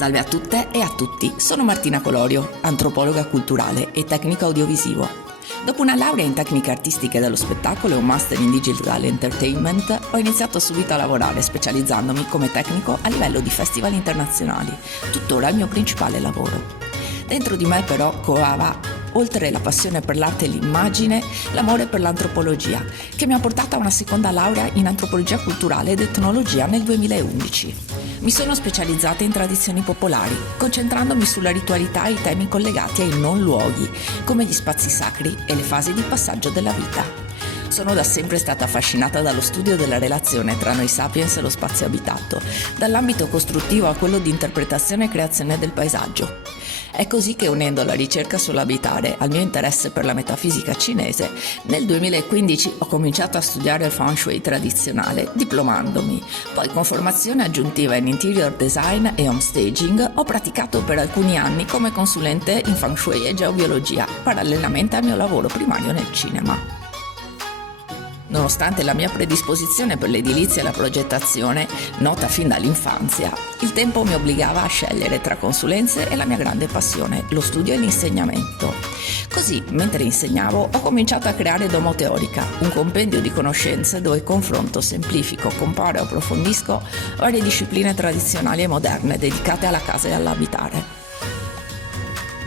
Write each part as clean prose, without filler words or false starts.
Salve a tutte e a tutti, sono Martina Colorio, antropologa culturale e tecnico audiovisivo. Dopo una laurea in tecniche artistiche dello spettacolo e un master in digital entertainment, ho iniziato subito a lavorare specializzandomi come tecnico a livello di festival internazionali, tuttora il mio principale lavoro. Dentro di me però coava, oltre la passione per l'arte e l'immagine, l'amore per l'antropologia, che mi ha portato a una seconda laurea in antropologia culturale ed etnologia nel 2011. Mi sono specializzata in tradizioni popolari, concentrandomi sulla ritualità e i temi collegati ai non luoghi, come gli spazi sacri e le fasi di passaggio della vita. Sono da sempre stata affascinata dallo studio della relazione tra noi sapiens e lo spazio abitato, dall'ambito costruttivo a quello di interpretazione e creazione del paesaggio. È così che, unendo la ricerca sull'abitare al mio interesse per la metafisica cinese, nel 2015 ho cominciato a studiare il Feng Shui tradizionale, diplomandomi. Poi, con formazione aggiuntiva in interior design e home staging, ho praticato per alcuni anni come consulente in Feng Shui e geobiologia, parallelamente al mio lavoro primario nel cinema. Nonostante la mia predisposizione per l'edilizia e la progettazione, nota fin dall'infanzia, il tempo mi obbligava a scegliere tra consulenze e la mia grande passione, lo studio e l'insegnamento. Così, mentre insegnavo, ho cominciato a creare Domo Teorica, un compendio di conoscenze dove confronto, semplifico, comparo e approfondisco varie discipline tradizionali e moderne dedicate alla casa e all'abitare.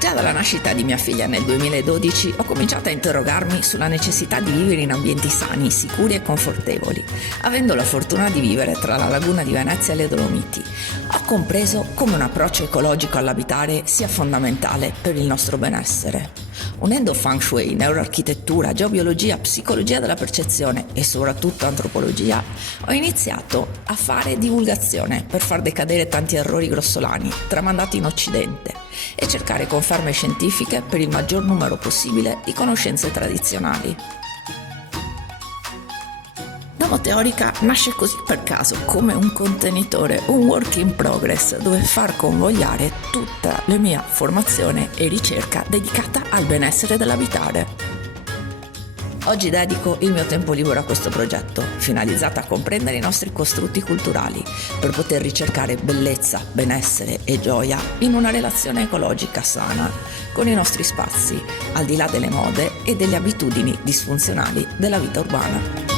Già dalla nascita di mia figlia nel 2012 ho cominciato a interrogarmi sulla necessità di vivere in ambienti sani, sicuri e confortevoli. Avendo la fortuna di vivere tra la laguna di Venezia e le Dolomiti, ho compreso come un approccio ecologico all'abitare sia fondamentale per il nostro benessere. Unendo Feng Shui, neuroarchitettura, geobiologia, psicologia della percezione e soprattutto antropologia, ho iniziato a fare divulgazione per far decadere tanti errori grossolani tramandati in Occidente e cercare conferme scientifiche per il maggior numero possibile di conoscenze tradizionali. Domo Teorica nasce così per caso, come un contenitore, un work in progress, dove far convogliare tutta la mia formazione e ricerca dedicata al benessere dell'abitare. Oggi dedico il mio tempo libero a questo progetto, finalizzato a comprendere i nostri costrutti culturali, per poter ricercare bellezza, benessere e gioia in una relazione ecologica sana con i nostri spazi, al di là delle mode e delle abitudini disfunzionali della vita urbana.